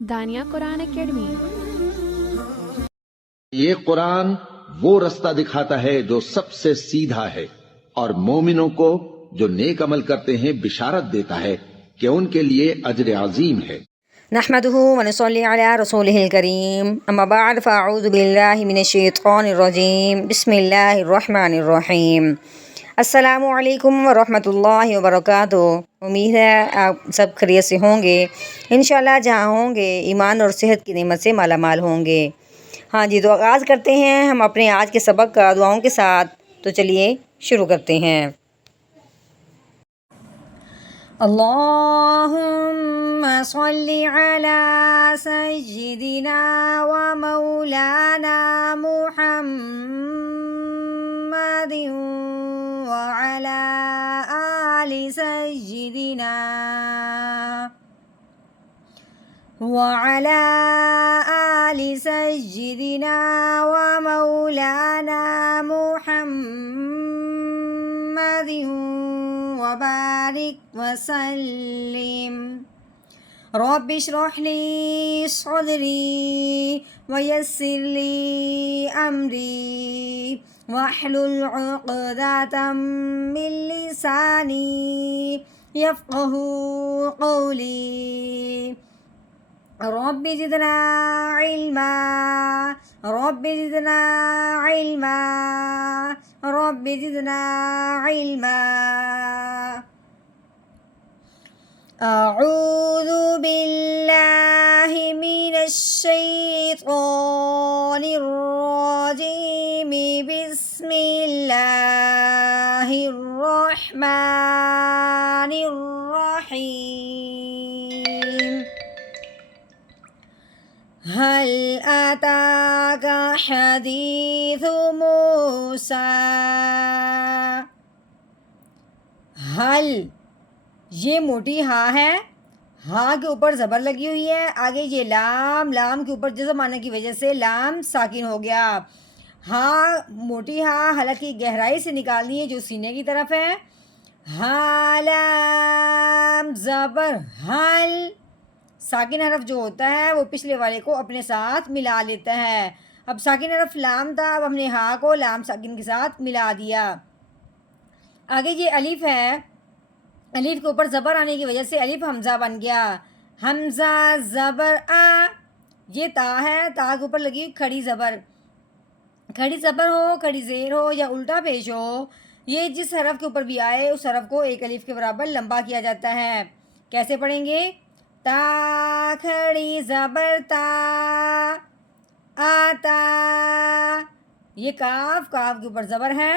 دانیہ قرآن academy. یہ قرآن وہ رستہ دکھاتا ہے جو سب سے سیدھا ہے، اور مومنوں کو جو نیک عمل کرتے ہیں بشارت دیتا ہے کہ ان کے لیے اجر عظیم ہے۔ نحمده ونصلي على رسوله الكريم اما بعد فاعوذ بالله من الشیطان الرجیم بسم اللہ الرحمن الرحیم۔ السلام علیکم ورحمۃ اللہ وبرکاتہ۔ امید ہے آپ سب خیریت سے ہوں گے، انشاءاللہ جہاں ہوں گے ایمان اور صحت کی نعمت سے مالا مال ہوں گے۔ ہاں جی، تو آغاز کرتے ہیں ہم اپنے آج کے سبق کا دعاؤں کے ساتھ۔ تو چلیے شروع کرتے ہیں۔ اللہم صلی علی سیدنا و مولانا محمد وعلی آل سیدنا وعلى آل سيدنا ومولانا محمد وبارك وسلم۔ رب اشرح لي صدري ويسر لي أمري واحلل عقدة من لساني يفقهوا قولي۔ رب زدنا علما رب زدنا علما رب زدنا علما۔ اعوذ باللہ من الشیطان الرجیم بسم اللہ الرحمن الرحیم۔ هل أتاك حديث موسیٰ۔ حل یہ موٹی ہاں ہے، ہاں کے اوپر زبر لگی ہوئی ہے، آگے یہ لام، لام کے اوپر جزم آنے کی وجہ سے لام ساکن ہو گیا۔ ہاں موٹی ہاں حلق کی گہرائی سے نکالنی ہے جو سینے کی طرف ہے۔ ہاں لام زبر حل، ساکن حرف جو ہوتا ہے وہ پچھلے والے کو اپنے ساتھ ملا لیتا ہے۔ اب ساکن حرف لام تھا، اب ہم نے ہاں کو لام ساکن کے ساتھ ملا دیا۔ آگے یہ الف ہے، الف کے اوپر زبر آنے کی وجہ سے الف حمزہ بن گیا۔ حمزہ زبر آ، یہ تا ہے، تا کے اوپر لگی کھڑی زبر، کھڑی زبر ہو، کھڑی زیر ہو یا الٹا پیش ہو، یہ جس حرف کے اوپر بھی آئے اس حرف کو ایک الف کے برابر لمبا کیا جاتا ہے۔ کیسے پڑھیں گے؟ تا کھڑی زبر تا، آتا، یہ کاف، کاف کے اوپر زبر ہے،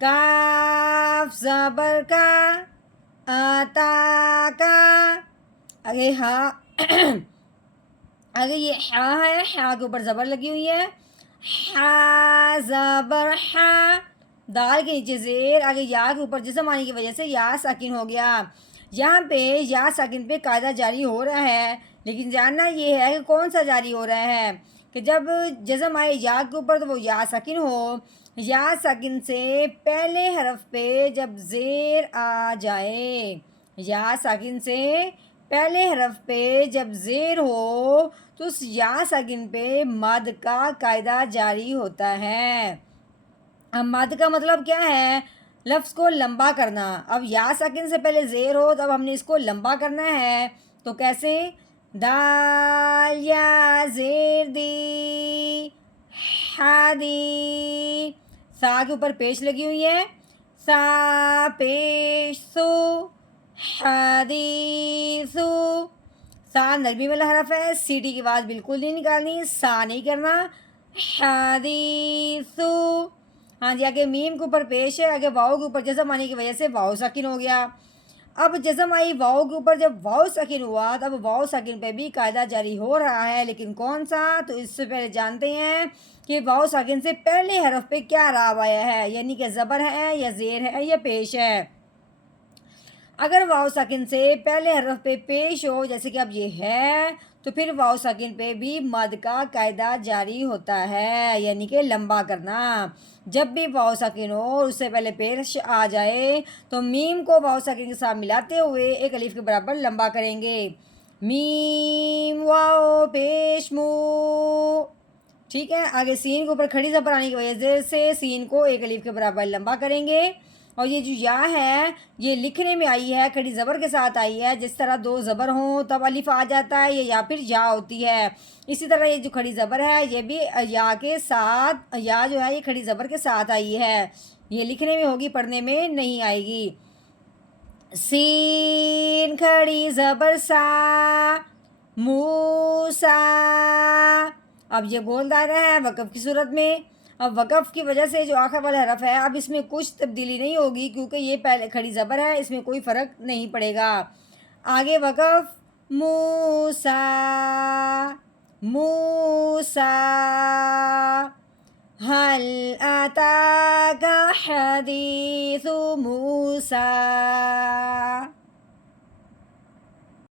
کاف زبر کا، آتا کا۔ آگے ہاں آگے یہ ہا ہے، ہا کے اوپر زبر لگی ہوئی ہے، ہا زبر ہا، دال کے نیچے زیر، آگے یا کے اوپر جسم آنے کی وجہ سے یا ساکن ہو گیا۔ یہاں پہ یا ساکن پہ قاعدہ جاری ہو رہا ہے، لیکن جاننا یہ ہے کہ کون سا جاری ہو رہا ہے کہ جب جزم آئے یا کے اوپر تو وہ یا ساکن ہو، یا ساکن سے پہلے حرف پہ جب زیر آ جائے، یا ساکن سے پہلے حرف پہ جب زیر ہو تو اس یا ساکن پہ مد کا قاعدہ جاری ہوتا ہے۔ اب مد کا مطلب کیا ہے؟ لفظ کو لمبا کرنا۔ اب یا ساکن سے پہلے زیر ہو تو اب ہم نے اس کو لمبا کرنا ہے، تو کیسے؟ دال یا زیر دی، حدی، سا کے اوپر پیش لگی ہوئی ہے، سا پیش سو، حدیثو، سا نرمی والا حرف ہے، سیٹی کی آواز بالکل نہیں نکالنی، سا نہیں کرنا، حدیثو۔ ہاں جی، آگے میم کے اوپر پیش ہے، آگے واؤ کے اوپر جزم آنے کی وجہ سے واؤ ساکن ہو گیا۔ اب جزم آئی واؤ کے اوپر، جب واؤ ساکن ہوا تب واؤ ساکن پہ بھی قاعدہ جاری ہو رہا ہے، لیکن کون سا؟ تو اس سے پہلے جانتے ہیں کہ واؤ ساکن سے پہلے حرف پہ کیا راو آیا ہے، یعنی کہ زبر ہے یا زیر ہے یا پیش ہے۔ اگر واؤ ساکن سے پہلے حرف پہ پیش ہو، جیسے کہ اب یہ ہے، تو پھر واو ساکن پہ بھی مد کا قاعدہ جاری ہوتا ہے، یعنی کہ لمبا کرنا۔ جب بھی واو ساکن ہو اور اس سے پہلے پیش آ جائے تو میم کو واو ساکن کے ساتھ ملاتے ہوئے ایک الف کے برابر لمبا کریں گے۔ میم واو پیش مو، ٹھیک ہے۔ آگے سین کے اوپر کھڑی زبر آنے کی وجہ سے سین کو ایک الف کے برابر لمبا کریں گے۔ اور یہ جو یا ہے یہ لکھنے میں آئی ہے کھڑی زبر کے ساتھ آئی ہے، جس طرح دو زبر ہوں تب الف آ جاتا ہے یا پھر یا ہوتی ہے، اسی طرح یہ جو کھڑی زبر ہے یہ بھی یا کے ساتھ، یا جو ہے یہ کھڑی زبر کے ساتھ آئی ہے، یہ لکھنے میں ہوگی پڑھنے میں نہیں آئے گی۔ سین کھڑی زبر سا، موسا، اب یہ گول دائرہ ہے وقف کی صورت میں۔ اب وقف کی وجہ سے جو آخر والا حرف ہے اب اس میں کچھ تبدیلی نہیں ہوگی کیونکہ یہ پہلے کھڑی زبر ہے، اس میں کوئی فرق نہیں پڑے گا۔ آگے وقف موسا، موسا، حل اتاک حدیث موسا،